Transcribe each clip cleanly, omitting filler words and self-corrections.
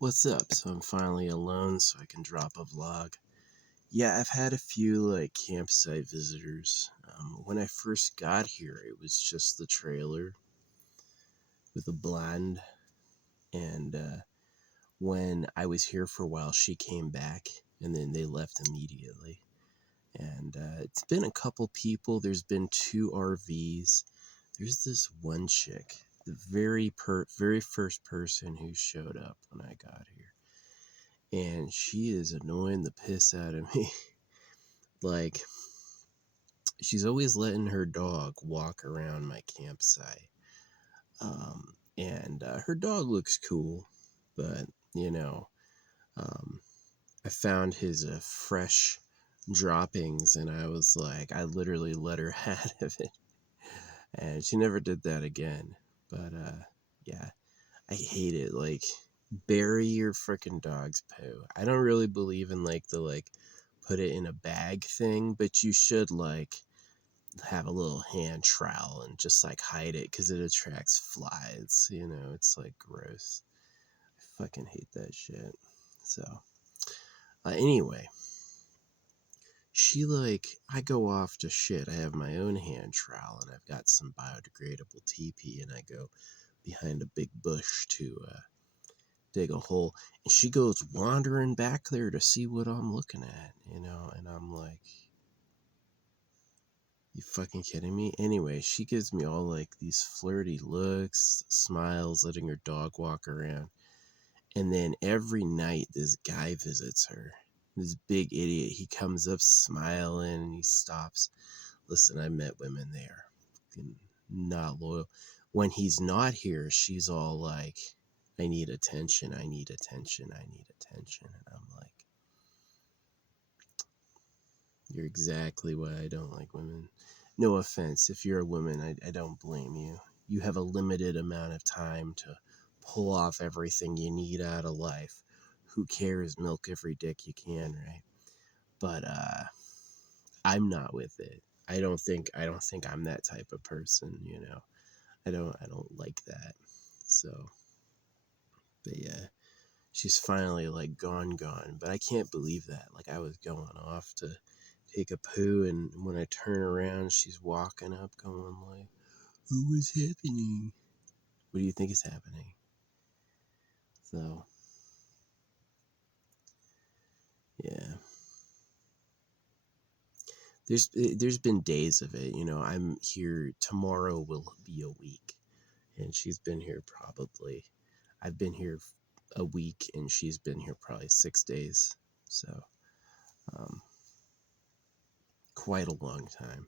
What's up? So I'm finally alone so I can drop a vlog. Yeah, I've had a few campsite visitors. When I first got here, it was just the trailer with a blonde. And when I was here for a while, she came back and then they left immediately. And it's been a couple people. There's been two RVs. There's this one chick, the very first person who showed up when I got here. And she is annoying the piss out of me. Like, she's always letting her dog walk around my campsite. And her dog looks cool, but, you know, um, I found his fresh droppings and I was like, I literally let her out of it. And she never did that again. But, yeah, I hate it. Like, bury your freaking dog's poo. I don't really believe in the put it in a bag thing, but you should have a little hand trowel and just hide it because it attracts flies. It's gross. I fucking hate that shit. So, anyway, I go off to shit. I have my own hand trowel and I've got some biodegradable TP and I go behind a big bush to dig a hole. And she goes wandering back there to see what I'm looking at, and I'm like, you fucking kidding me? Anyway, she gives me all these flirty looks, smiles, letting her dog walk around. And then every night this guy visits her. This big idiot. He comes up smiling and he stops. Listen, I met women there. Not loyal. When he's not here, she's all like, I need attention, I need attention, I need attention. And I'm like, you're exactly why I don't like women. No offense. If you're a woman, I don't blame you. You have a limited amount of time to pull off everything you need out of life. Who cares? Milk every dick you can, right? But I'm not with it. I don't think I'm that type of person. I don't like that. So, but yeah, she's finally gone. But I can't believe that. Like, I was going off to take a poo, and when I turn around, she's walking up, going like, "What was happening? What do you think is happening?" So, yeah, there's been days of it. I'm here tomorrow. Will be a week, and she's been here probably. I've been here a week, and she's been here probably 6 days. So, um, quite a long time.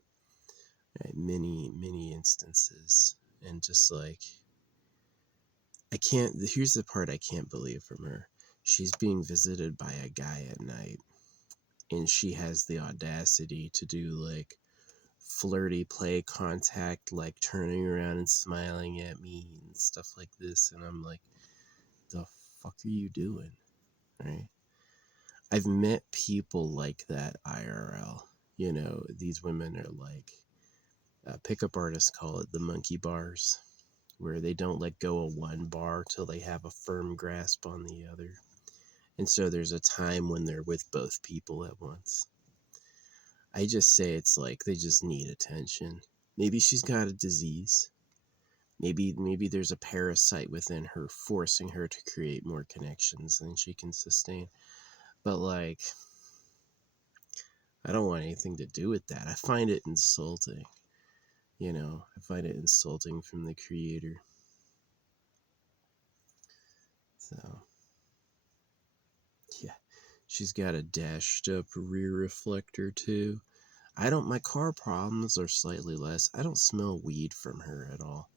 Right? Many instances, and just I can't. Here's the part I can't believe from her. She's being visited by a guy at night, and she has the audacity to do flirty play contact, like turning around and smiling at me and stuff like this. And I'm like, the fuck are you doing? Right? I've met people like that IRL. These women are pickup artists call it the monkey bars, where they don't let go of one bar till they have a firm grasp on the other. And so there's a time when they're with both people at once. I just say it's like they just need attention. Maybe she's got a disease. Maybe there's a parasite within her forcing her to create more connections than she can sustain. But I don't want anything to do with that. I find it insulting. I find it insulting from the creator. So, yeah. She's got a dashed up rear reflector too. My car problems are slightly less. I don't smell weed from her at all.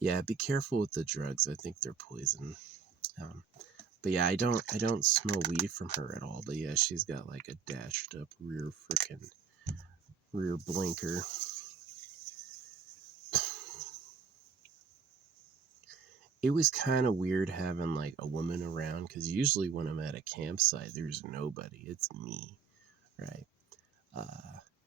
Yeah, be careful with the drugs. I think they're poison. But yeah, I don't smell weed from her at all. But yeah, she's got a dashed up rear blinker. It was kind of weird having a woman around, because usually when I'm at a campsite, there's nobody. It's me, right?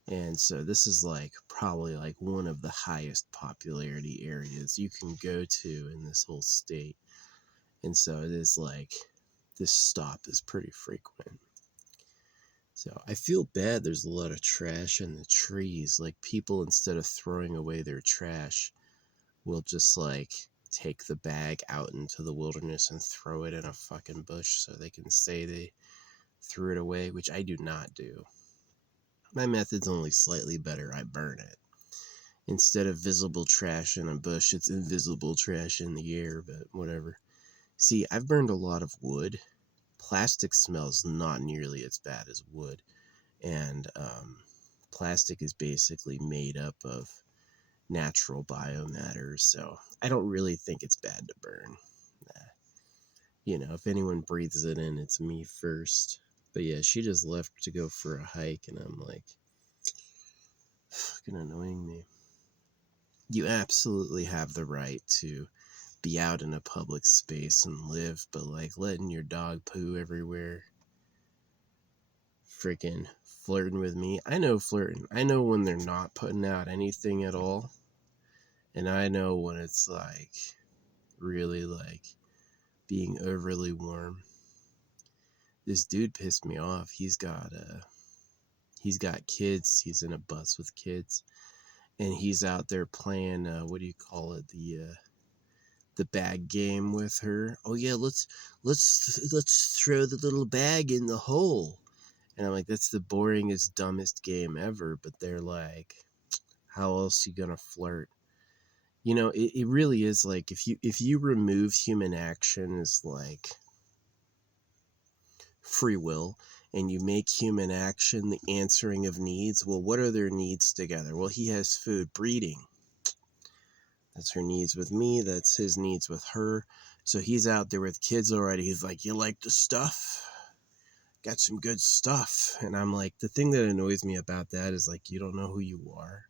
And so this is probably one of the highest popularity areas you can go to in this whole state. And so it is this stop is pretty frequent. So I feel bad there's a lot of trash in the trees. Like, people, instead of throwing away their trash, will just like take the bag out into the wilderness and throw it in a fucking bush so they can say they threw it away, which I do not do. My method's only slightly better. I burn it. Instead of visible trash in a bush, it's invisible trash in the air, but whatever. See, I've burned a lot of wood. Plastic smells not nearly as bad as wood. And plastic is basically made up of natural biomatter, so I don't really think it's bad to burn. You know, if anyone breathes it in, it's me first. But yeah, she just left to go for a hike, and I'm like, fucking annoying me. You absolutely have the right to be out in a public space and live, but like letting your dog poo everywhere, freaking flirting with me. I know flirting. I know when they're not putting out anything at all. And I know when it's like really like being overly warm. This dude pissed me off. He's got kids. He's in a bus with kids, and he's out there playing what do you call it, the bag game with her. Oh yeah, let's throw the little bag in the hole. And I'm like, that's the boringest, dumbest game ever. But they're like, how else you gonna flirt? You know, it really is like, if you remove human action as like free will, and you make human action the answering of needs, well, what are their needs together? Well, he has food, breeding. That's her needs with me. That's his needs with her. So he's out there with kids already. He's like, you like the stuff? Got some good stuff. And I'm like, the thing that annoys me about that is like, you don't know who you are.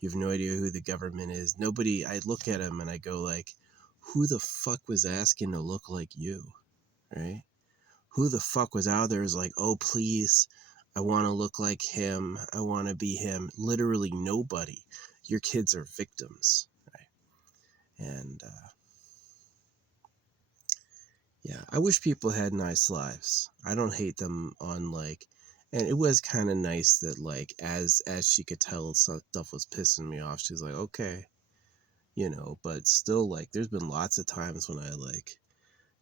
You have no idea who the government is. Nobody, I look at him and I go like, who the fuck was asking to look like you, right? Who the fuck was out there is like, oh, please, I want to look like him. I want to be him. Literally nobody. Your kids are victims, right? And yeah, I wish people had nice lives. I don't hate them on like, and it was kind of nice that like, as she could tell stuff was pissing me off, she's like, okay, you know, but still, like, there's been lots of times when I like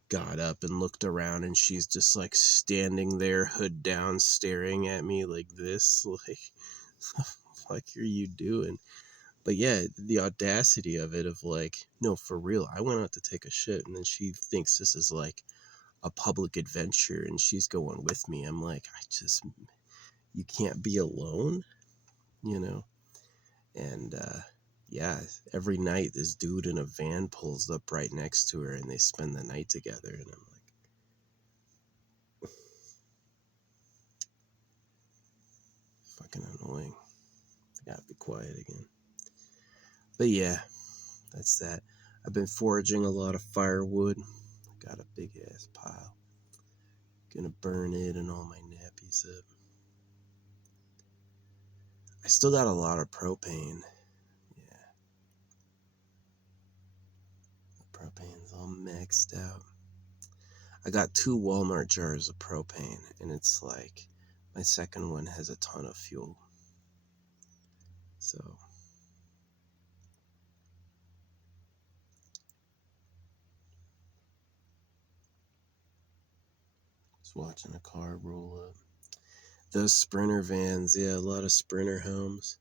got up and looked around and she's just like standing there, hood down, staring at me like this. Like, what the fuck are you doing? But yeah, the audacity of it, of like, no, for real, I went out to take a shit, and then she thinks this is like a public adventure and she's going with me. I'm like, you can't be alone, you know? And yeah, every night this dude in a van pulls up right next to her and they spend the night together, and I'm like, fucking annoying. I gotta be quiet again. But yeah, that's that. I've been foraging a lot of firewood. Got a big ass pile. Gonna burn it and all my nappies up. I still got a lot of propane. Yeah, the propane's all maxed out. I got 2 Walmart jars of propane, and it's like, my second one has a ton of fuel. So just watching a car roll up. Those Sprinter vans, yeah, a lot of Sprinter homes.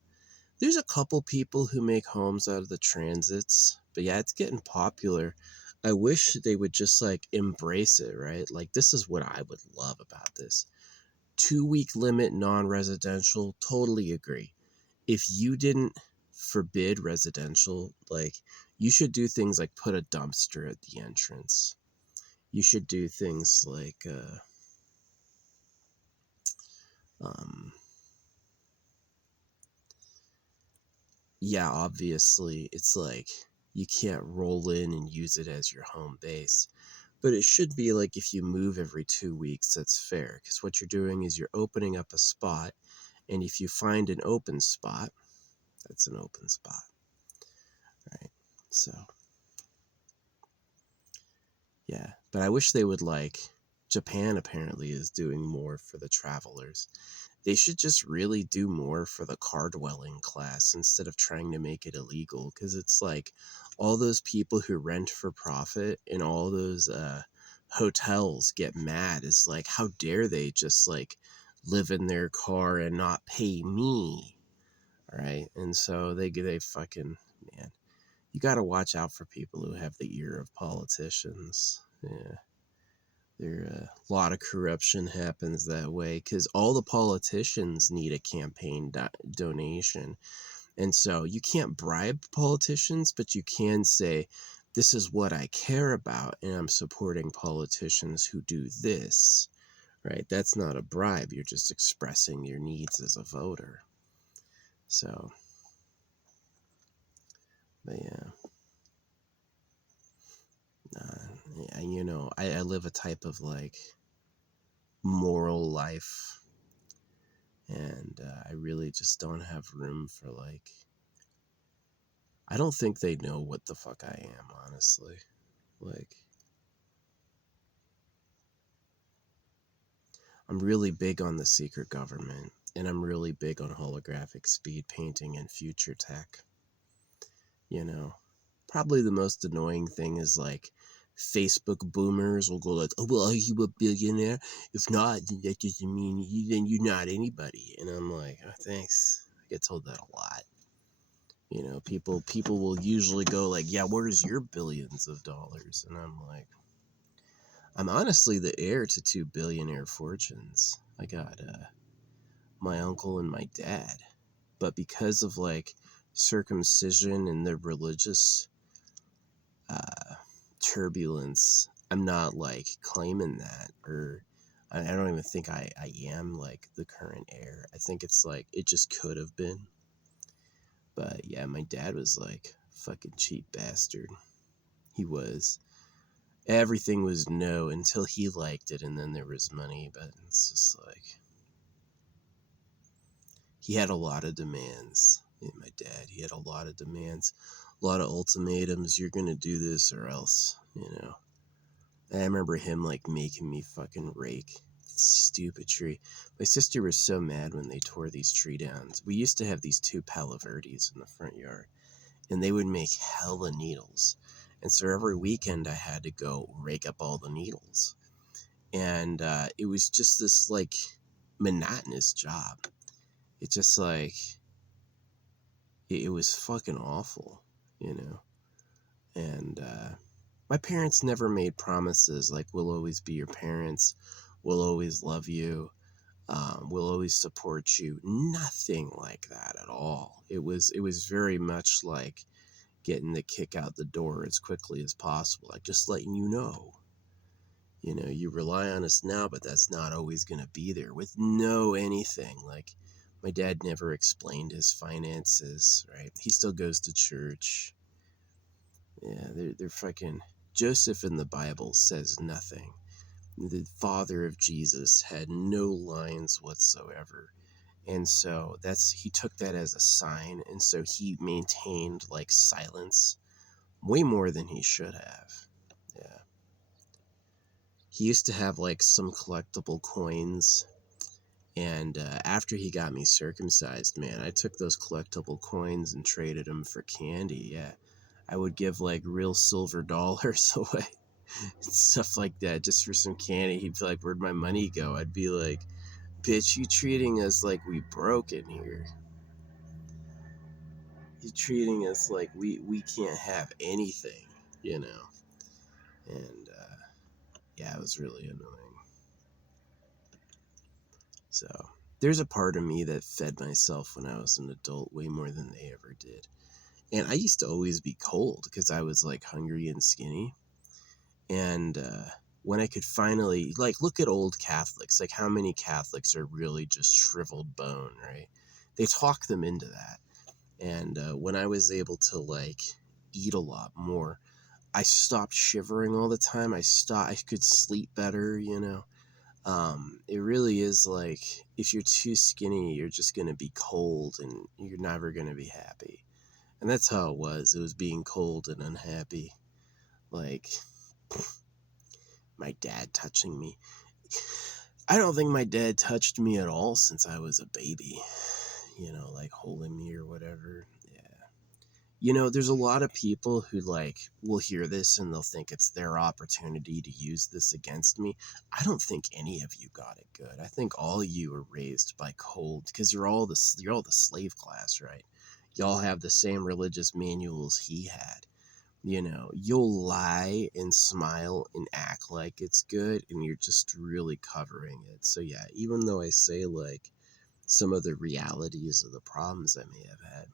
There's a couple people who make homes out of the Transits, but yeah, it's getting popular. I wish they would just like embrace it, right? Like, this is what I would love about this. 2-week limit, non-residential, totally agree. If you didn't forbid residential, like, you should do things like put a dumpster at the entrance. You should do things like yeah, obviously it's like you can't roll in and use it as your home base, but it should be like, if you move every 2 weeks, that's fair, because what you're doing is you're opening up a spot, and if you find an open spot, that's an open spot, right? So yeah, but I wish they would like Japan apparently is doing more for the travelers. They should just really do more for the car dwelling class instead of trying to make it illegal, because it's like all those people who rent for profit and all those hotels get mad. It's like, how dare they just like live in their car and not pay me, right? And so they fucking, man, you got to watch out for people who have the ear of politicians. Yeah. There a lot of corruption happens that way because all the politicians need a campaign donation. And so you can't bribe politicians, but you can say, this is what I care about, and I'm supporting politicians who do this, right? That's not a bribe. You're just expressing your needs as a voter. So, but yeah. You know, I live a type of like moral life, and I really just don't have room for like, I don't think they know what the fuck I am, honestly. Like, I'm really big on the secret government, and I'm really big on holographic speed painting and future tech. You know, probably the most annoying thing is like Facebook boomers will go like, oh, well, are you a billionaire? If not, then that doesn't mean then you're not anybody. And I'm like, oh, thanks. I get told that a lot. You know, people will usually go like, yeah, where's your billions of dollars? And I'm like, I'm honestly the heir to 2 billionaire fortunes. I got my uncle and my dad. But because of like circumcision and the religious turbulence, I'm not like claiming that, or I don't even think I am like the current heir. I think it's like it just could have been. But yeah, my dad was like fucking cheap bastard. He was. Everything was no until he liked it, and then there was money. But it's just like he had a lot of demands. My dad, he had a lot of demands, a lot of ultimatums. You're gonna do this or else, you know. I remember him like making me fucking rake stupid tree. My sister was so mad when they tore these tree down. We used to have these 2 Palo Verdes in the front yard, and they would make hella needles. And so every weekend I had to go rake up all the needles. And it was just this like monotonous job. It just like, it was fucking awful, you know? And my parents never made promises like, we'll always be your parents, we'll always love you, we'll always support you. Nothing like that at all. It was very much like getting the kick out the door as quickly as possible, like just letting you know, you rely on us now, but that's not always going to be there, with no anything. Like, my dad never explained his finances, right? He still goes to church. Yeah, they're fucking, Joseph in the Bible says nothing. The father of Jesus had no lines whatsoever. And so he took that as a sign, and so he maintained like silence way more than he should have. Yeah. He used to have like some collectible coins, and after he got me circumcised, man, I took those collectible coins and traded them for candy. Yeah, I would give like real silver dollars away, stuff like that, just for some candy. He'd be like, where'd my money go? I'd be like, bitch, you treating us like we broke in here. You treating us like we can't have anything, you know? And yeah, it was really annoying. So there's a part of me that fed myself when I was an adult way more than they ever did. And I used to always be cold because I was like hungry and skinny. And when I could finally, like, look at old Catholics, like how many Catholics are really just shriveled bone, right? They talk them into that. And when I was able to like eat a lot more, I stopped shivering all the time. I could sleep better, you know. It really is like, if you're too skinny, you're just going to be cold and you're never going to be happy. And that's how it was. It was being cold and unhappy. Like, my dad touching me. I don't think my dad touched me at all since I was a baby, like holding me or whatever. Yeah. There's a lot of people who will hear this and they'll think it's their opportunity to use this against me. I don't think any of you got it good. I think all of you were raised by cold because you're all the slave class, right? Y'all have the same religious manuals he had. You'll lie and smile and act like it's good, and you're just really covering it. So yeah, even though I say some of the realities of the problems I may have had,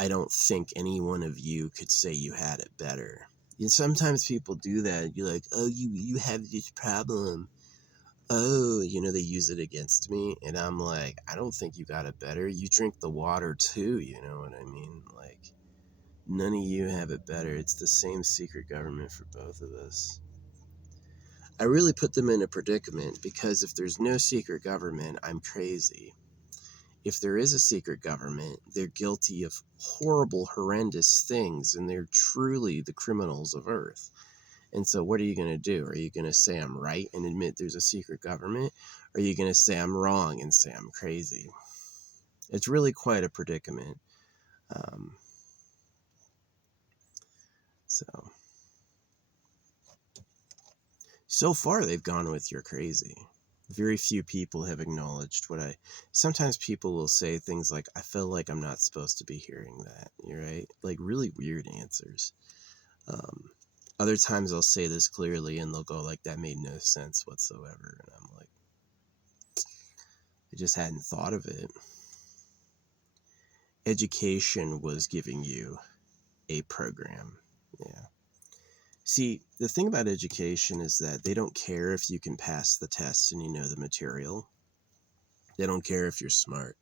I don't think any one of you could say you had it better. Sometimes people do that. You're like, oh, you have this problem. Oh, they use it against me. And I'm like, I don't think you got it better. You drink the water too, you know what I mean? None of you have it better. It's the same secret government for both of us. I really put them in a predicament because if there's no secret government, I'm crazy. If there is a secret government, they're guilty of horrible, horrendous things, and they're truly the criminals of Earth. And so what are you going to do? Are you going to say I'm right and admit there's a secret government? Or are you going to say I'm wrong and say I'm crazy? It's really quite a predicament. So far they've gone with you're crazy. Very few people have acknowledged sometimes people will say things like, I feel like I'm not supposed to be hearing that, right? Really weird answers. Other times I'll say this clearly and they'll go that made no sense whatsoever. And I'm like, I just hadn't thought of it. Education was giving you a program. Yeah. See, the thing about education is that they don't care if you can pass the test and you know the material. They don't care if you're smart.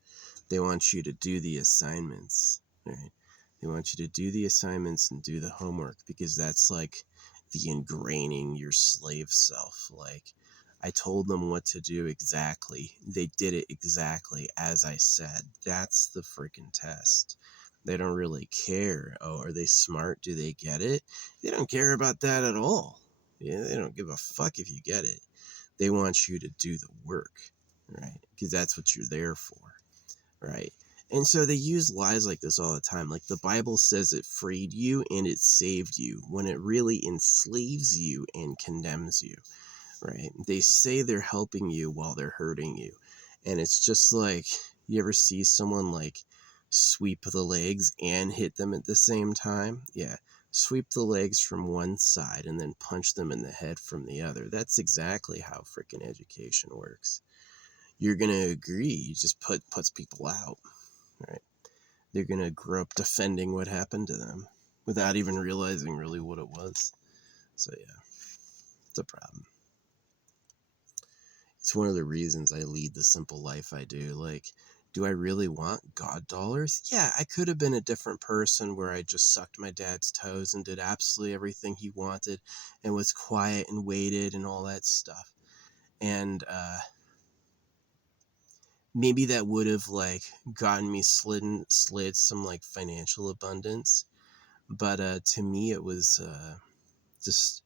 They want you to do the assignments, right? They want you to do the assignments and do the homework because that's the ingraining your slave self. I told them what to do exactly. They did it exactly as I said. That's the freaking test. They don't really care. Oh, are they smart? Do they get it? They don't care about that at all. Yeah, they don't give a fuck if you get it. They want you to do the work, right? Because that's what you're there for, right? And so they use lies like this all the time. The Bible says it freed you and it saved you when it really enslaves you and condemns you, right? They say they're helping you while they're hurting you. And it's just you ever see someone sweep the legs and hit them at the same time? Yeah. Sweep the legs from one side and then punch them in the head from the other. That's exactly how freaking education works. You're going to agree. You just puts people out, right? They're going to grow up defending what happened to them without even realizing really what it was. So yeah, it's a problem. It's one of the reasons I lead the simple life I do. Do I really want God dollars? Yeah, I could have been a different person where I just sucked my dad's toes and did absolutely everything he wanted and was quiet and waited and all that stuff. And maybe that would have gotten me slid some financial abundance. But to me it was just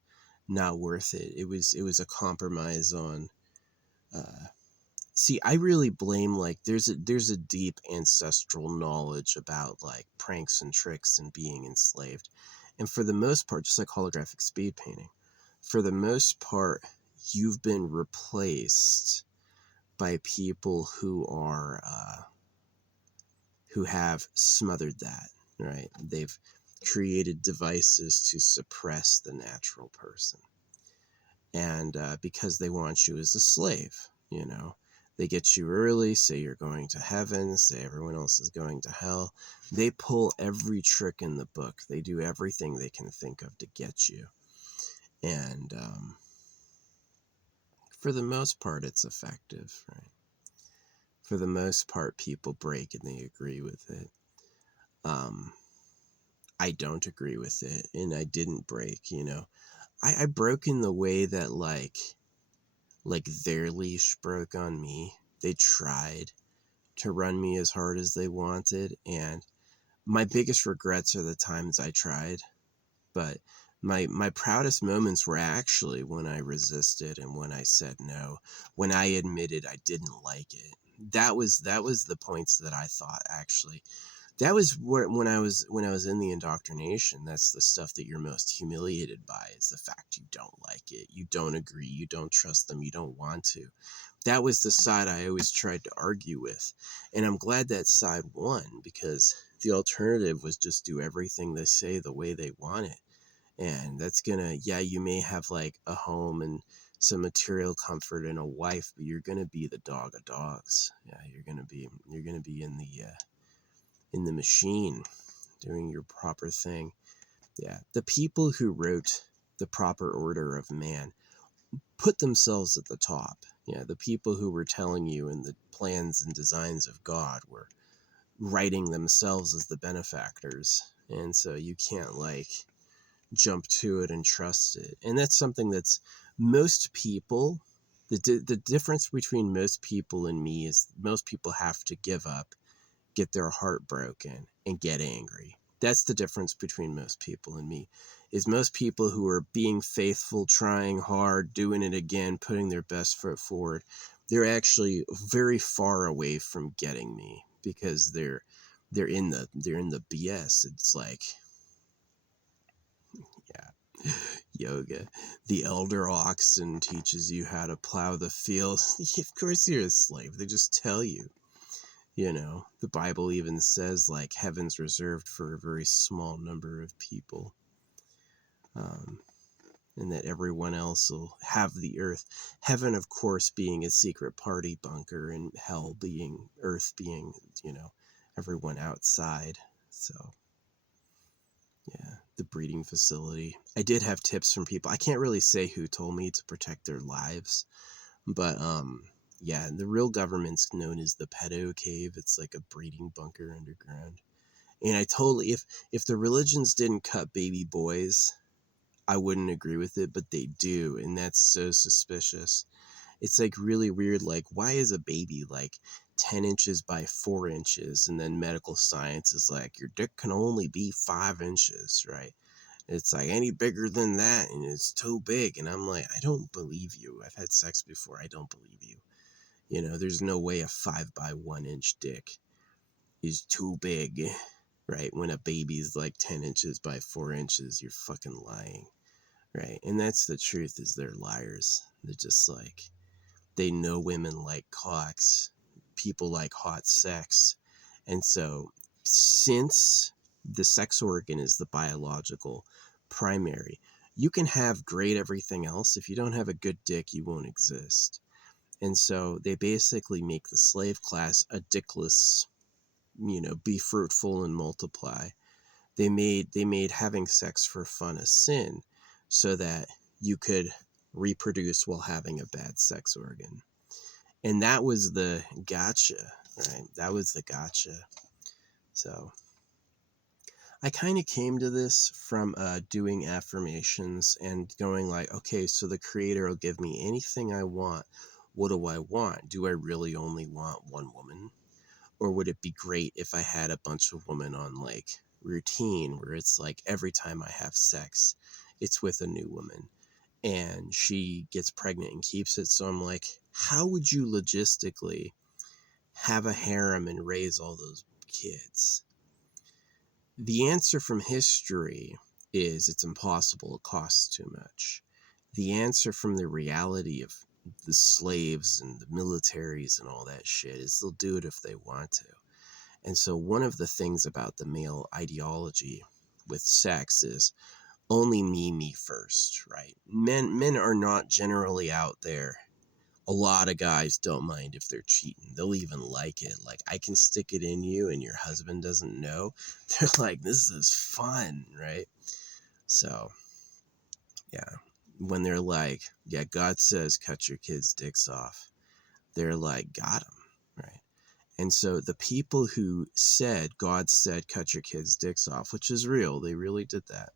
not worth it. It was a compromise on see, I really blame there's a deep ancestral knowledge about pranks and tricks and being enslaved. And for the most part, just like holographic speed painting, for the most part, you've been replaced by people who have smothered that, right? They've created devices to suppress the natural person. And because they want you as a slave, they get you early, say you're going to heaven, say everyone else is going to hell. They pull every trick in the book. They do everything they can think of to get you. And for the most part, it's effective, right? For the most part, people break and they agree with it. I don't agree with it, and I didn't break, I broke in the way that their leash broke on me. They tried to run me as hard as they wanted, and my biggest regrets are the times I tried, but My proudest moments were actually when I resisted and when I said no, when I admitted I didn't like it. That was the points that I thought actually. That was when I was in the indoctrination. That's the stuff that you're most humiliated by, is the fact you don't like it, you don't agree, you don't trust them, you don't want to. That was the side I always tried to argue with, and I'm glad that side won, because the alternative was just do everything they say the way they want it. And that's gonna, yeah, you may have like a home and some material comfort and a wife, but you're gonna be the dog of dogs. Yeah, you're gonna be in the machine doing your proper thing. Yeah, the people who wrote the proper order of man put themselves at the top. Yeah, the people who were telling you in the plans and designs of God were writing themselves as the benefactors. And so you can't like jump to it and trust it. And that's something that's most people, the difference between most people and me is most people have to give up, get their heart broken, and get angry. That's the difference between most people and me, is most people who are being faithful, trying hard, doing it again, putting their best foot forward, they're actually very far away from getting me, because they're in the BS. It's like, yeah, yoga. The elder oxen teaches you how to plow the field. Of course you're a slave. They just tell you. You know, the Bible even says like heaven's reserved for a very small number of people, um, and that everyone else will have the earth. Heaven, of course, being a secret party bunker, and hell being, earth being, everyone outside. So, yeah, the breeding facility. I did have tips from people. I can't really say who told me to protect their lives, but yeah, the real government's known as the pedo cave. It's like a breeding bunker underground. And I totally, if the religions didn't cut baby boys, I wouldn't agree with it, but they do, and that's so suspicious. It's like really weird. Like, why is a baby like 10 inches by 4 inches, and then medical science is like your dick can only be 5 inches, right? It's like any bigger than that, and it's too big. And I'm like, I don't believe you. I've had sex before. I don't believe you. There's no way a 5 by 1 inch dick is too big, right? When a baby's like 10 inches by 4 inches, you're fucking lying, right? And that's the truth, is they're liars. They're just like, they know women like cocks, people like hot sex. And so, since the sex organ is the biological primary, you can have great everything else. If you don't have a good dick, you won't exist. And so they basically make the slave class a dickless, be fruitful and multiply. They made having sex for fun a sin, so that you could reproduce while having a bad sex organ. And that was the gotcha, right? That was the gotcha. So I kind of came to this from doing affirmations and going like, okay, so the creator will give me anything I want. What do I want? Do I really only want one woman? Or would it be great if I had a bunch of women on like routine, where it's like every time I have sex, it's with a new woman and she gets pregnant and keeps it. So I'm like, how would you logistically have a harem and raise all those kids? The answer from history is it's impossible. It costs too much. The answer from the reality of the slaves and the militaries and all that shit is they'll do it if they want to. And so one of the things about the male ideology with sex is only me first, right? Men are not generally out there. A lot of guys don't mind if they're cheating. They'll even like it. Like, I can stick it in you and your husband doesn't know. They're like, this is fun, right? So, yeah. When they're like, yeah, God says cut your kids' dicks off, they're like, got him, right? And so the people who said, God said, cut your kids' dicks off, which is real, they really did that.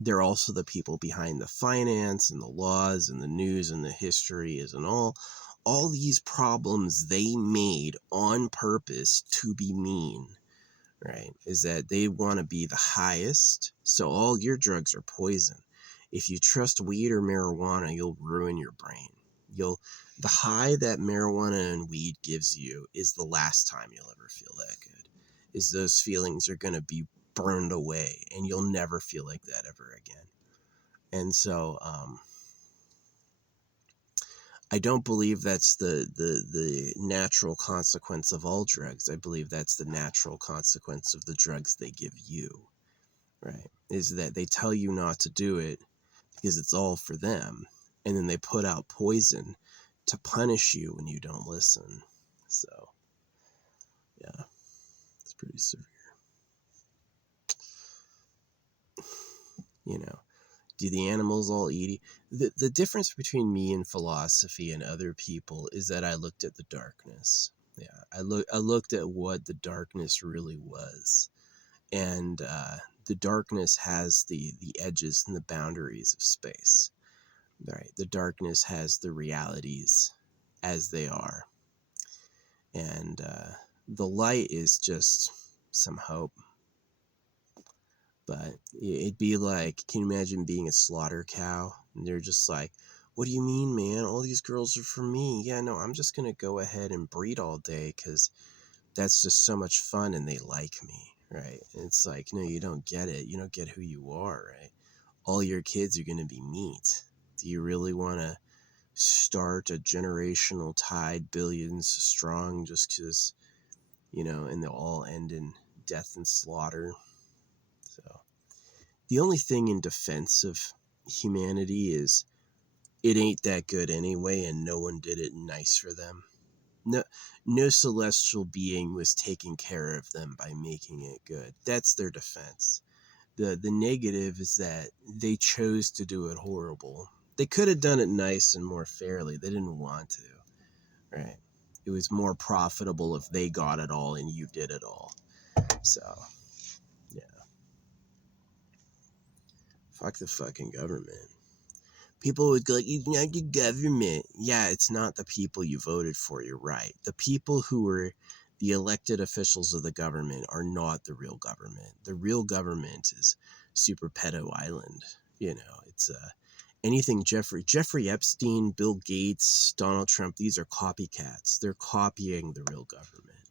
They're also the people behind the finance and the laws and the news and the history is, and all these problems they made on purpose to be mean, right? Is that they want to be the highest, so all your drugs are poison. If you trust weed or marijuana, you'll ruin your brain. You'll The high that marijuana and weed gives you is the last time you'll ever feel that good. Is those feelings are going to be burned away, and you'll never feel like that ever again. And so, I don't believe that's the natural consequence of all drugs. I believe that's the natural consequence of the drugs they give you, right? Is that they tell you not to do it because it's all for them. And then they put out poison to punish you when you don't listen. So, yeah, it's pretty severe. You know, do the animals all eat? The difference between me and philosophy and other people is that I looked at the darkness. Yeah, I looked at what the darkness really was, and the darkness has the edges and the boundaries of space. Right, the darkness has the realities as they are, and the light is just some hope. But it'd be like, can you imagine being a slaughter cow? And they're just like, what do you mean, man? All these girls are for me. Yeah, no, I'm just going to go ahead and breed all day because that's just so much fun and they like me, right? And it's like, no, you don't get it. You don't get who you are, right? All your kids are going to be meat. Do you really want to start a generational tide billions strong just because, and they'll all end in death and slaughter? So the only thing in defense of humanity is it ain't that good anyway, and no one did it nice for them. No celestial being was taking care of them by making it good. That's their defense. The negative is that they chose to do it horrible. They could have done it nice and more fairly. They didn't want to, right? It was more profitable if they got it all and you did it all. So, yeah. Fuck the fucking government. People would go like, "You not the government." Yeah, it's not the people you voted for. You're right. The people who were the elected officials of the government are not the real government. The real government is Super Pedo Island. It's anything Jeffrey Epstein, Bill Gates, Donald Trump. These are copycats. They're copying the real government.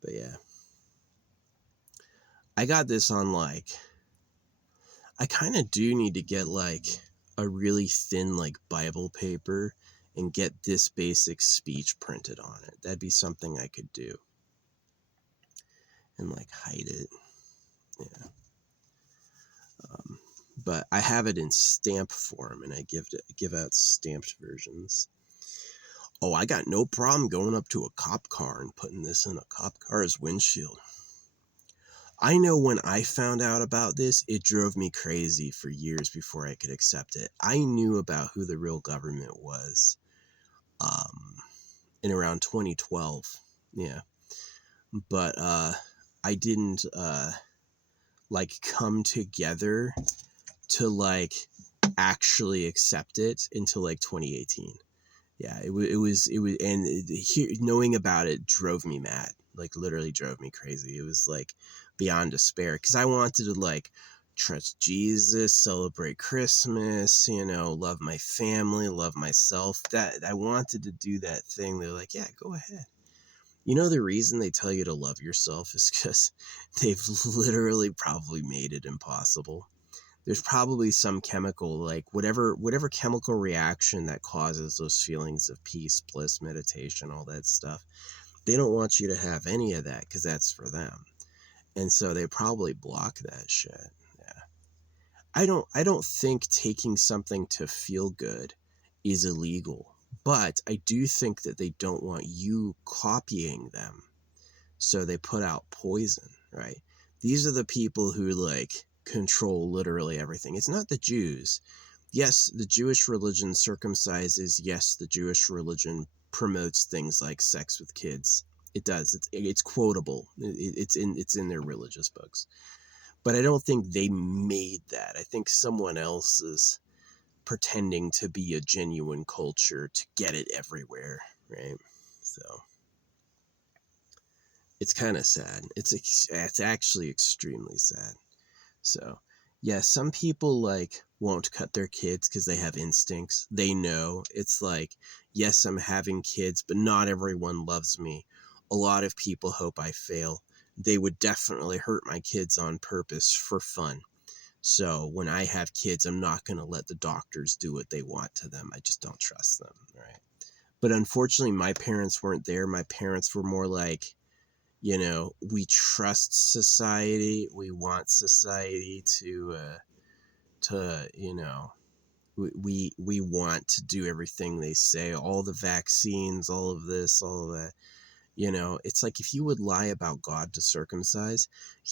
But yeah, I got this on I kind of do need to get a really thin Bible paper and get this basic speech printed on it. That'd be something I could do and hide it. Yeah. But I have it in stamp form and I give out stamped versions. Oh, I got no problem going up to a cop car and putting this in a cop car's windshield. I know when I found out about this, it drove me crazy for years before I could accept it. I knew about who the real government was in around 2012. Yeah. But I didn't come together to actually accept it until 2018. Yeah, it was, and knowing about it drove me mad. Literally drove me crazy. It was beyond despair because I wanted to trust Jesus, celebrate Christmas, love my family, love myself. That I wanted to do that thing. They're like, yeah, go ahead. The reason they tell you to love yourself is because they've literally probably made it impossible. There's probably some chemical, whatever chemical reaction that causes those feelings of peace, bliss, meditation, all that stuff. They don't want you to have any of that because that's for them. And so they probably block that shit. Yeah. I don't think taking something to feel good is illegal, but I do think that they don't want you copying them. So they put out poison, right? These are the people who control literally everything. It's not the Jews. Yes, the Jewish religion circumcises. Yes, the Jewish religion promotes things like sex with kids. It does. It's quotable. It's in their religious books. But I don't think they made that. I think someone else is pretending to be a genuine culture to get it everywhere, right? So it's kind of sad. It's actually extremely sad. So, yeah, some people like won't cut their kids because they have instincts. They know it's like, yes, I'm having kids, but not everyone loves me. A lot of people hope I fail. They would definitely hurt my kids on purpose for fun. So when I have kids, I'm not going to let the doctors do what they want to them. I just don't trust them, right? But unfortunately, my parents weren't there. My parents were more like, we trust society. We want society to we want to do everything they say. All the vaccines, all of this, all of that. It's like if you would lie about God to circumcise,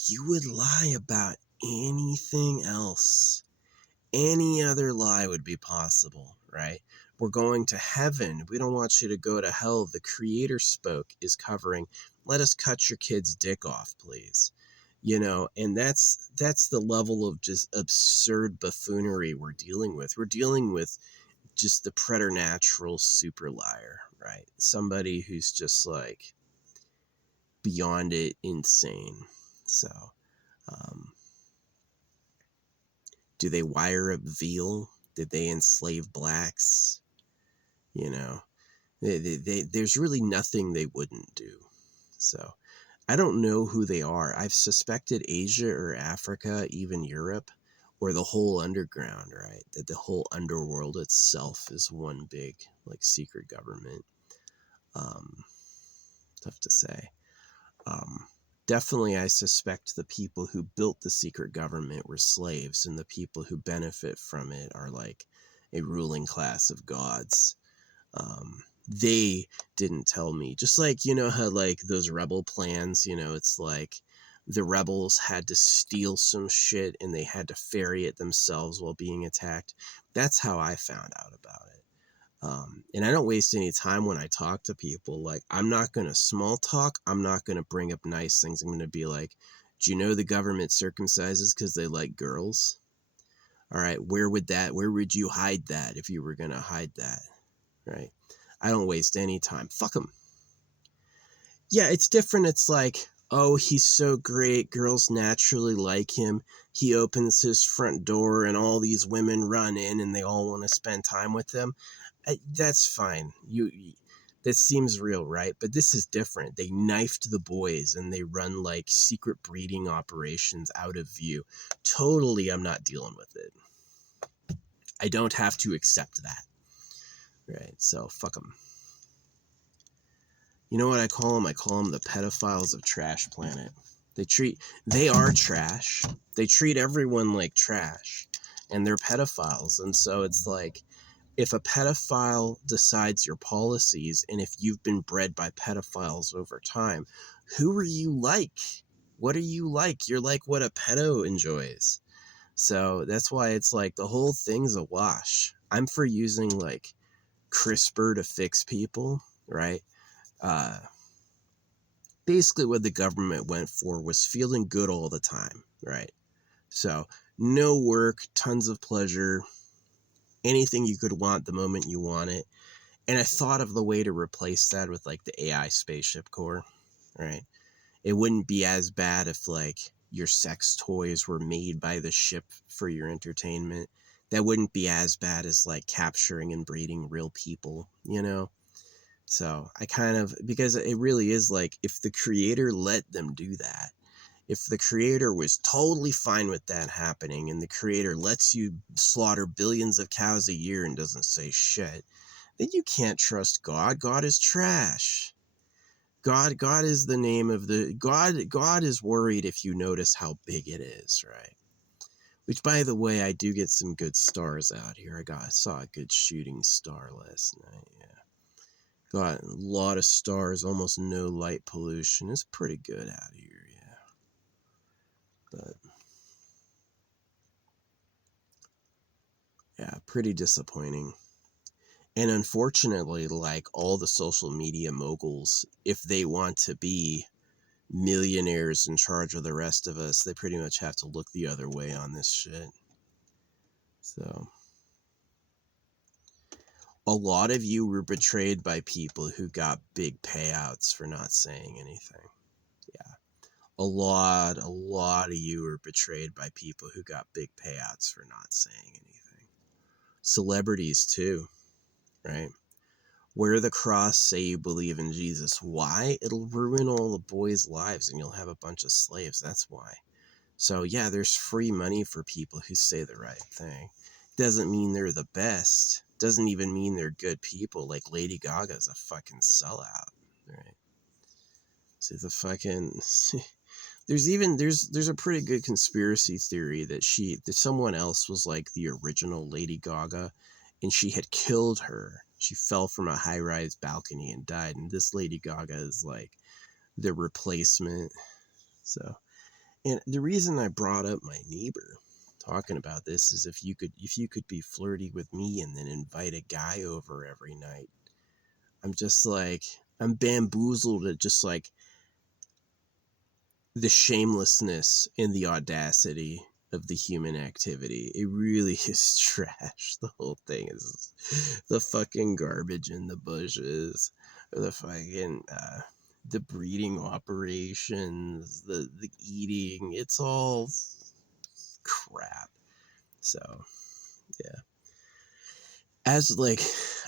you would lie about anything else. Any other lie would be possible, right? We're going to heaven. We don't want you to go to hell. The Creator spoke, is covering. Let us cut your kid's dick off, please. And that's the level of just absurd buffoonery we're dealing with. We're dealing with just the preternatural super liar, right? Somebody who's just like beyond it insane. So, um, do they wire up veal? Did they enslave blacks? There's really nothing they wouldn't do. So I don't know who they are. I've suspected Asia or Africa, even Europe, or the whole underground, right? That the whole underworld itself is one big, like, secret government. Tough to say. Um, Definitely, I suspect the people who built the secret government were slaves, and the people who benefit from it are like a ruling class of gods. They didn't tell me. Just like, how like those rebel plans, it's like the rebels had to steal some shit and they had to ferry it themselves while being attacked. That's how I found out about it. And I don't waste any time when I talk to people. Like, I'm not going to small talk. I'm not going to bring up nice things. I'm going to be like, do you know the government circumcises because they like girls? All right, where would you hide that if you were going to hide that? Right? I don't waste any time. Fuck them. Yeah, it's different. It's like, oh, he's so great. Girls naturally like him. He opens his front door and all these women run in and they all want to spend time with him. That's fine. That seems real, right? But this is different. They knifed the boys and they run like secret breeding operations out of view. Totally, I'm not dealing with it. I don't have to accept that. Right? So, fuck them. You know what I call them? I call them the pedophiles of Trash Planet. They are trash. They treat everyone like trash. And they're pedophiles. And so it's like, if a pedophile decides your policies, and if you've been bred by pedophiles over time, who are you like? What are you like? You're like what a pedo enjoys. So that's why it's like the whole thing's a wash. I'm for using like CRISPR to fix people, right? Basically what the government went for was feeling good all the time, right? So no work, tons of pleasure, anything you could want the moment you want it. And I thought of the way to replace that with like the AI spaceship core, right? It wouldn't be as bad if like your sex toys were made by the ship for your entertainment. That wouldn't be as bad as like capturing and breeding real people, So I kind of, because it really is like, if the creator let them do that, if the creator was totally fine with that happening and the creator lets you slaughter billions of cows a year and doesn't say shit, then you can't trust God. God is trash. God is the name of the God is worried if you notice how big it is, right? Which, by the way, I do get some good stars out here. I saw a good shooting star last night. Yeah, got a lot of stars, almost no light pollution. It's pretty good out here. Yeah, but yeah, pretty disappointing. And unfortunately, like all the social media moguls, if they want to be millionaires in charge of the rest of us, they pretty much have to look the other way on this shit. So, a lot of you were betrayed by people who got big payouts for not saying anything. a lot of you are betrayed by people who got big payouts for not saying anything. Celebrities too, right? Wear the cross, say you believe in Jesus. Why? It'll ruin all the boys' lives and you'll have a bunch of slaves. That's why. So yeah, there's free money for people who say the right thing. Doesn't mean they're the best. Doesn't even mean they're good people. Like Lady Gaga's a fucking sellout, right? See the fucking there's a pretty good conspiracy theory that someone else was like the original Lady Gaga and she had killed her. She fell from a high-rise balcony and died, and this Lady Gaga is like the replacement. So, and the reason I brought up my neighbor talking about this is if you could be flirty with me and then invite a guy over every night. I'm just like, I'm bamboozled at just like the shamelessness and the audacity of the human activity. It really is trash. The whole thing is the fucking garbage in the bushes, the fucking the breeding operations, the eating. It's all crap. So yeah, as like,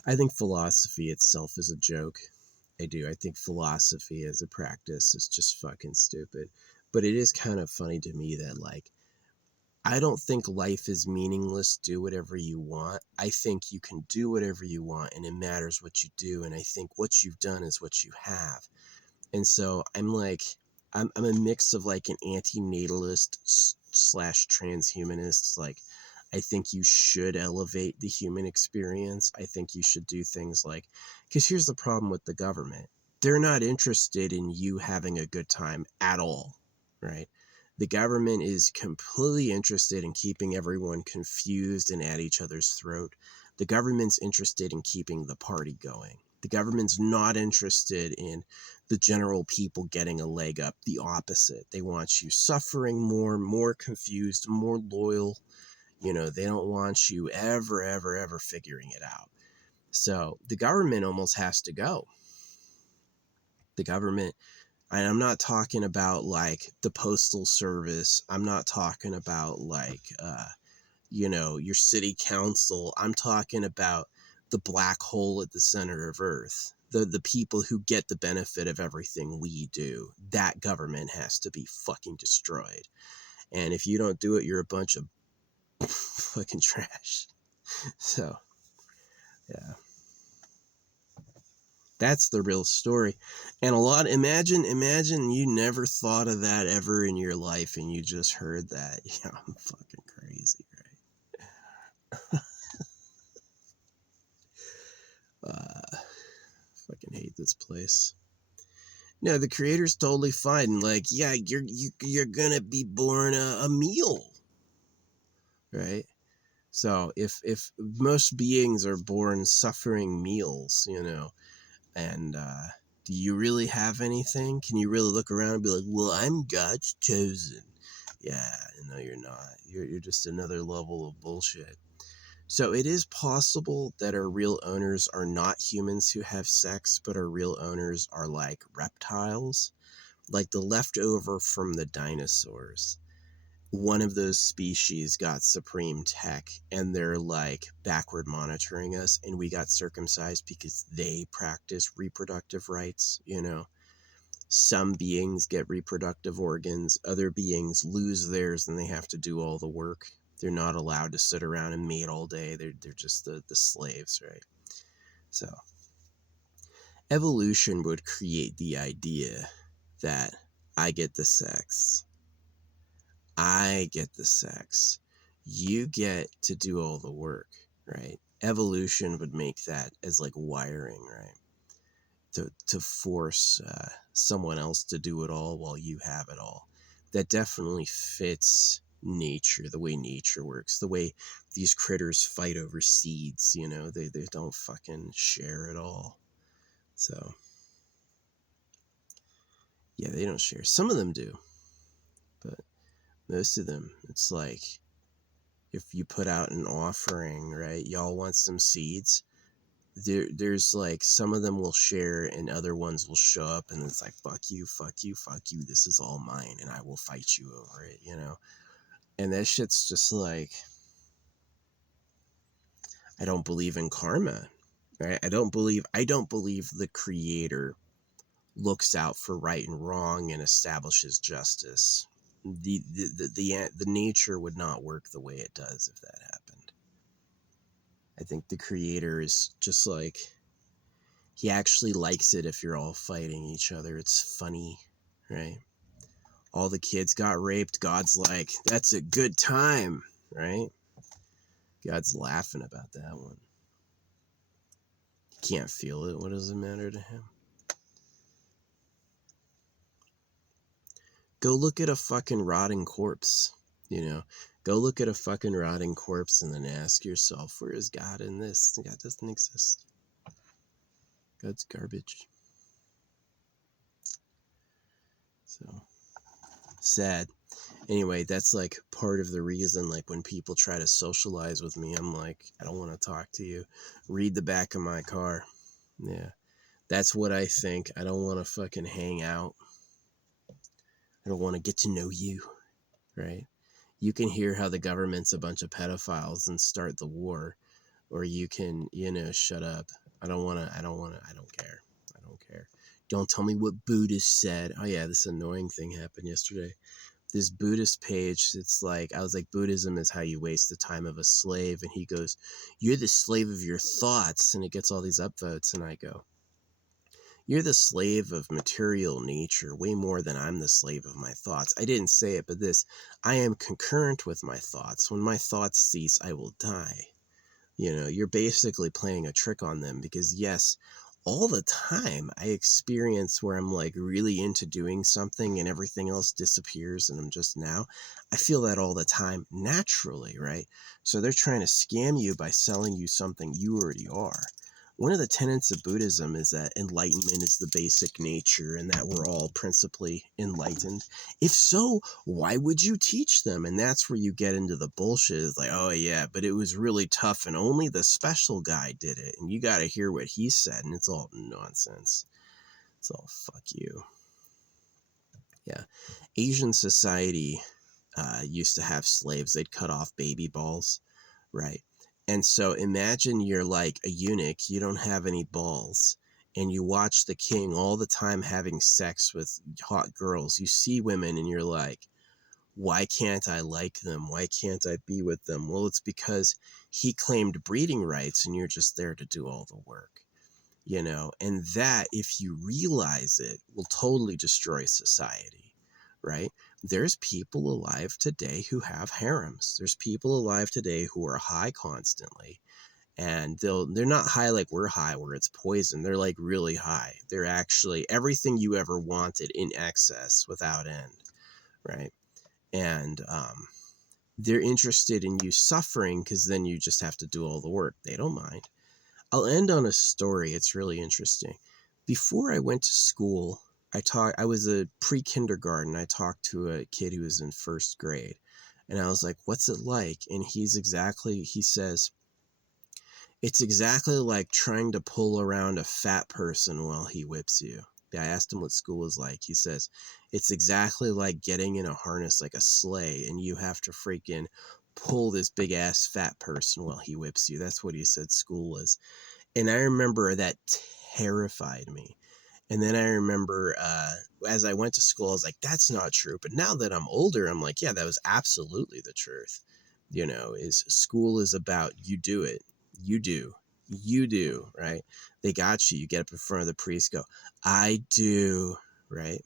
I think philosophy itself is a joke. I do. I think philosophy as a practice is just fucking stupid. But it is kind of funny to me that, like, I don't think life is meaningless. Do whatever you want. I think you can do whatever you want and it matters what you do. And I think what you've done is what you have. And so I'm like, I'm a mix of like an anti-natalist slash transhumanist. Like, I think you should elevate the human experience. I think you should do things like, because here's the problem with the government. They're not interested in you having a good time at all, right? The government is completely interested in keeping everyone confused and at each other's throat. The government's interested in keeping the party going. The government's not interested in the general people getting a leg up. The opposite. They want you suffering more confused, more loyal. You know, they don't want you ever figuring it out. So the government almost has to go. The government, and I'm not talking about like the postal service. I'm not talking about like, your city council. I'm talking about the black hole at the center of Earth. The people who get the benefit of everything we do. That government has to be fucking destroyed. And if you don't do it, you're a bunch of fucking trash. So, yeah. That's the real story. And imagine you never thought of that ever in your life and you just heard that. Yeah, I'm fucking crazy, right? Fucking hate this place. No, the creator's totally fine. Like, yeah, you're gonna be born a meal, right? So if most beings are born suffering meals, and do you really have anything? Can you really look around and be like, well, I'm God's chosen? Yeah, no, you're not. You're just another level of bullshit. So it is possible that our real owners are not humans who have sex, but our real owners are like reptiles, like the leftover from the dinosaurs. One of those species got supreme tech and they're like backward monitoring us, and we got circumcised because they practice reproductive rights. Some beings get reproductive organs, other beings lose theirs and they have to do all the work. They're not allowed to sit around and mate all day. They're just the slaves, right? So evolution would create the idea that I get the sex, you get to do all the work, right? Evolution would make that as like wiring, right? To force someone else to do it all while you have it all. That definitely fits nature, the way nature works, the way these critters fight over seeds. They don't fucking share at all. So yeah, they don't share. Some of them do, but most of them, it's like, if you put out an offering, right? Y'all want some seeds? there's like some of them will share and other ones will show up and it's like, fuck you, fuck you, fuck you, this is all mine and I will fight you over it, you know? And that shit's just like, I don't believe in karma, right? I don't believe the creator looks out for right and wrong and establishes justice. The nature would not work the way it does if that happened. I think the creator is just like, he actually likes it if you're all fighting each other. It's funny, right? All the kids got raped. God's like, that's a good time, right? God's laughing about that one. He can't feel it. What does it matter to him? Go look at a fucking rotting corpse, you know? Go look at a fucking rotting corpse and then ask yourself, where is God in this? God doesn't exist. God's garbage. So, sad. Anyway, that's like part of the reason, like when people try to socialize with me, I'm like, I don't want to talk to you. Read the back of my car. Yeah. That's what I think. I don't want to fucking hang out. I don't want to get to know you, right? You can hear how the government's a bunch of pedophiles and start the war, or you can, you know, shut up. I don't care. I don't care. Don't tell me what Buddhist said. Oh yeah, this annoying thing happened yesterday. This Buddhist page, it's like, I was like, Buddhism is how you waste the time of a slave. And he goes, you're the slave of your thoughts. And it gets all these upvotes. And I go, you're the slave of material nature way more than I'm the slave of my thoughts. I didn't say it, but this, I am concurrent with my thoughts. When my thoughts cease, I will die. You know, you're basically playing a trick on them because, yes, all the time I experience where I'm like really into doing something and everything else disappears and I'm just now. I feel that all the time naturally, right? So they're trying to scam you by selling you something you already are. One of the tenets of Buddhism is that enlightenment is the basic nature and that we're all principally enlightened. If so, why would you teach them? And that's where you get into the bullshit. It's like, oh yeah, but it was really tough and only the special guy did it. And you got to hear what he said. And it's all nonsense. It's all fuck you. Yeah. Asian society used to have slaves. They'd cut off baby balls, right? And so imagine you're like a eunuch, you don't have any balls, and you watch the king all the time having sex with hot girls. You see women and you're like, why can't I like them? Why can't I be with them? Well, it's because he claimed breeding rights and you're just there to do all the work, you know? And that, if you realize it, will totally destroy society, right? There's people alive today who have harems. There's people alive today who are high constantly. And they're not high like we're high where it's poison. They're like really high. They're actually everything you ever wanted in excess without end, right? And they're interested in you suffering because then you just have to do all the work. They don't mind. I'll end on a story. It's really interesting. Before I went to school, I was a pre-kindergarten. I talked to a kid who was in first grade. And I was like, what's it like? And he says, it's exactly like trying to pull around a fat person while he whips you. I asked him what school was like. He says, it's exactly like getting in a harness like a sleigh and you have to freaking pull this big ass fat person while he whips you. That's what he said school was. And I remember that terrified me. And then I remember as I went to school, I was like, that's not true. But now that I'm older, I'm like, yeah, that was absolutely the truth. You know, is school is about you do it. You do, right? They got you. You get up in front of the priest, go, I do, right?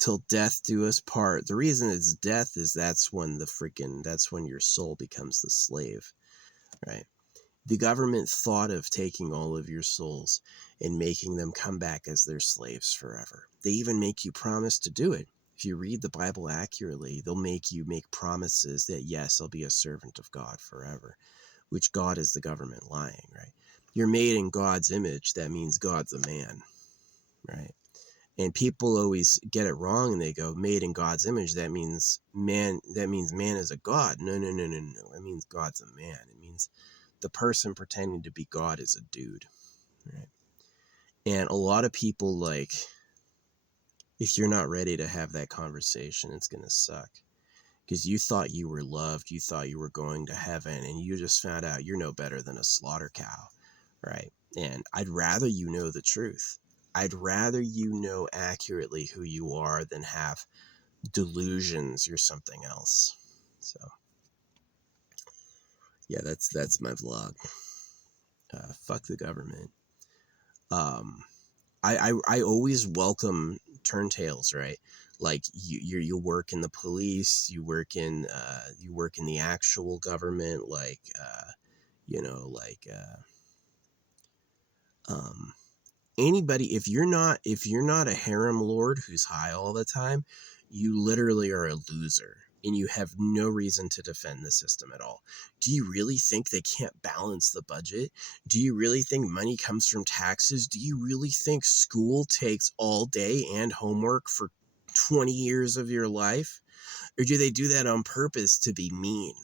Till death do us part. The reason it's death is that's when your soul becomes the slave, right? The government thought of taking all of your souls and making them come back as their slaves forever. They even make you promise to do it. If you read the Bible accurately, they'll make you make promises that, yes, I'll be a servant of God forever, which God is the government lying, right? You're made in God's image. That means God's a man, right? And people always get it wrong and they go, made in God's image. That means man is a God. No. That means God's a man. It means the person pretending to be God is a dude, right? And a lot of people, like, if you're not ready to have that conversation, it's going to suck. Because you thought you were loved, you thought you were going to heaven, and you just found out you're no better than a slaughter cow, right? And I'd rather you know the truth. I'd rather you know accurately who you are than have delusions you're something else. So, yeah, that's my vlog. Fuck the government. I always welcome turntails, right? Like you work in the police, you work in the actual government, like anybody. If you're not a harem lord who's high all the time, you literally are a loser. And you have no reason to defend the system at all. Do you really think they can't balance the budget? Do you really think money comes from taxes? Do you really think school takes all day and homework for 20 years of your life? Or do they do that on purpose to be mean?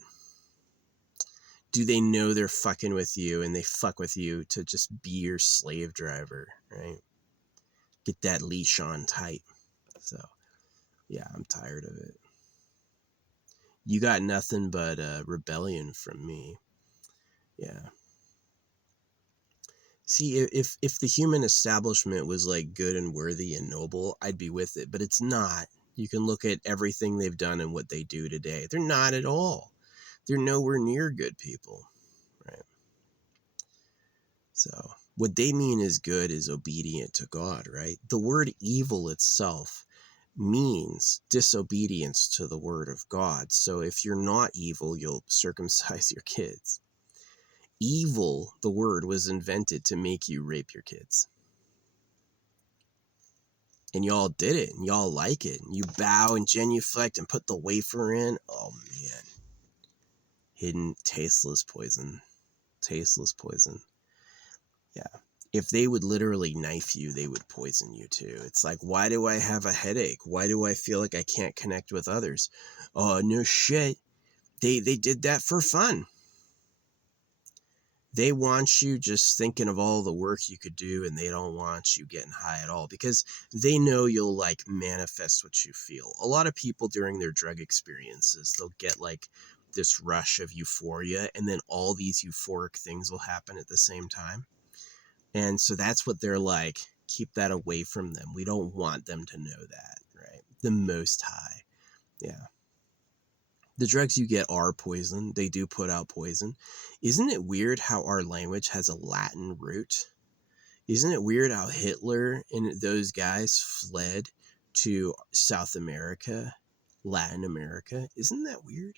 Do they know they're fucking with you and they fuck with you to just be your slave driver, right? Get that leash on tight. So, yeah, I'm tired of it. You got nothing but rebellion from me. Yeah. See, if the human establishment was like good and worthy and noble, I'd be with it. But it's not. You can look at everything they've done and what they do today. They're not at all. They're nowhere near good people, right? So what they mean is good is obedient to God, right? The word evil itself means disobedience to the word of God. So if you're not evil, you'll circumcise your kids. Evil, the word, was invented to make you rape your kids. And y'all did it, and y'all like it. And you bow and genuflect and put the wafer in. Oh, man. Hidden, tasteless poison. Tasteless poison. Yeah. If they would literally knife you, they would poison you too. It's like, why do I have a headache? Why do I feel like I can't connect with others? Oh, no shit. They did that for fun. They want you just thinking of all the work you could do, and they don't want you getting high at all because they know you'll like manifest what you feel. A lot of people during their drug experiences, they'll get like this rush of euphoria, and then all these euphoric things will happen at the same time. And so that's what they're like, keep that away from them. We don't want them to know that, right? The most high. Yeah. The drugs you get are poison. They do put out poison. Isn't it weird how our language has a Latin root? Isn't it weird how Hitler and those guys fled to South America, Latin America? Isn't that weird?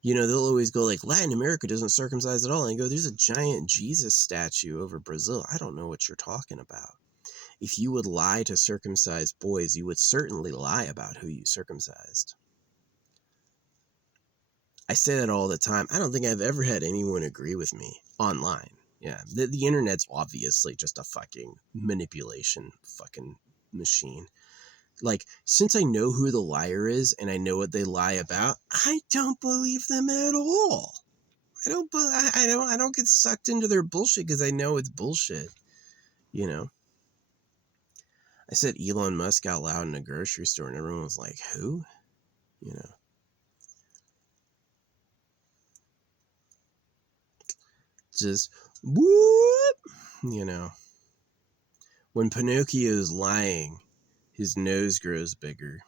You know, they'll always go like, Latin America doesn't circumcise at all. And you go, there's a giant Jesus statue over Brazil. I don't know what you're talking about. If you would lie to circumcise boys, you would certainly lie about who you circumcised. I say that all the time. I don't think I've ever had anyone agree with me online. Yeah, the internet's obviously just a fucking manipulation fucking machine. Like, since I know who the liar is and I know what they lie about, I don't believe them at all. I don't get sucked into their bullshit because I know it's bullshit. You know, I said Elon Musk out loud in a grocery store and everyone was like, who? You know, just whoop, you know, when Pinocchio's lying, his nose grows bigger.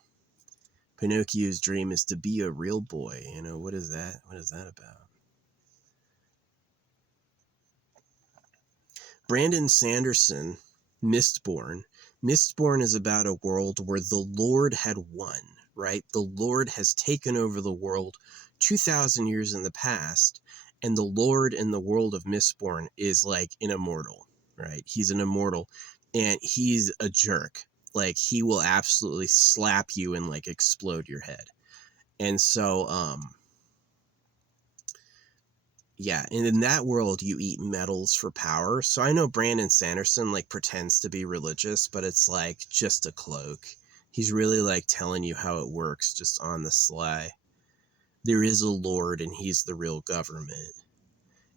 Pinocchio's dream is to be a real boy. You know, what is that? What is that about? Brandon Sanderson, Mistborn. Mistborn is about a world where the Lord had won, right? The Lord has taken over the world 2,000 years in the past, and the Lord in the world of Mistborn is like an immortal, right? He's an immortal, and he's a jerk. Like, he will absolutely slap you and like explode your head. And so, yeah, and in that world, you eat metals for power. So I know Brandon Sanderson like pretends to be religious, but it's like just a cloak. He's really like telling you how it works just on the sly. There is a Lord and he's the real government.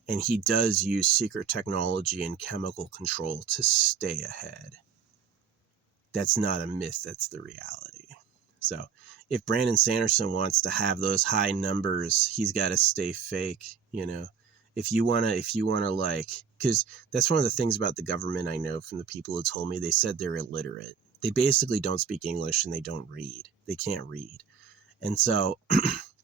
And he does use secret technology and chemical control to stay ahead. That's not a myth, that's the reality. So if Brandon Sanderson wants to have those high numbers, he's got to stay fake, you know. If you want to like, because that's one of the things about the government I know from the people who told me. They said they're illiterate. They basically don't speak English and they don't read. They can't read. And so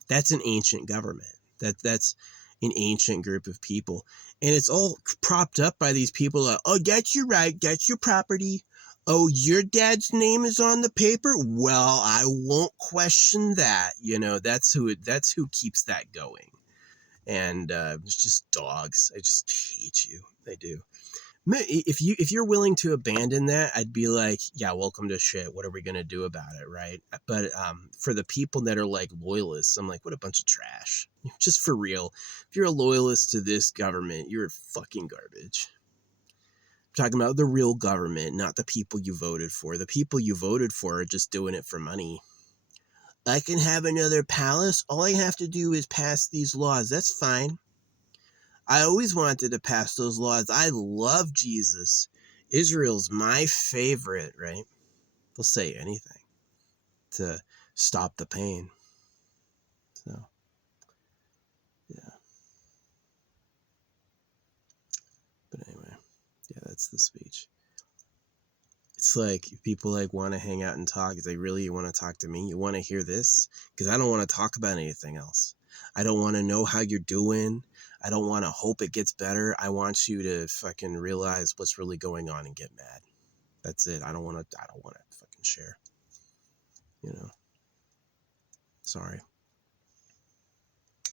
that's an ancient government. That's an ancient group of people. And it's all propped up by these people that, oh, that's your right, that's your property. Oh, your dad's name is on the paper? Well, I won't question that. You know, that's who keeps that going. And it's just dogs. I just hate you. I do. If you're willing to abandon that, I'd be like, yeah, welcome to shit. What are we gonna do about it, right? But for the people that are like loyalists, I'm like, what a bunch of trash. Just for real. If you're a loyalist to this government, you're fucking garbage. I'm talking about the real government, not the people you voted for. The people you voted for are just doing it for money. I can have another palace. All I have to do is pass these laws. That's fine. I always wanted to pass those laws. I love Jesus. Israel's my favorite, right? They'll say anything to stop the pain. So, yeah. But anyway, yeah, that's the speech. It's like people like want to hang out and talk. It's like, really, you want to talk to me? You want to hear this? Because I don't want to talk about anything else. I don't want to know how you're doing. I don't want to hope it gets better. I want you to fucking realize what's really going on and get mad. That's it. I don't want to fucking share. You know. Sorry.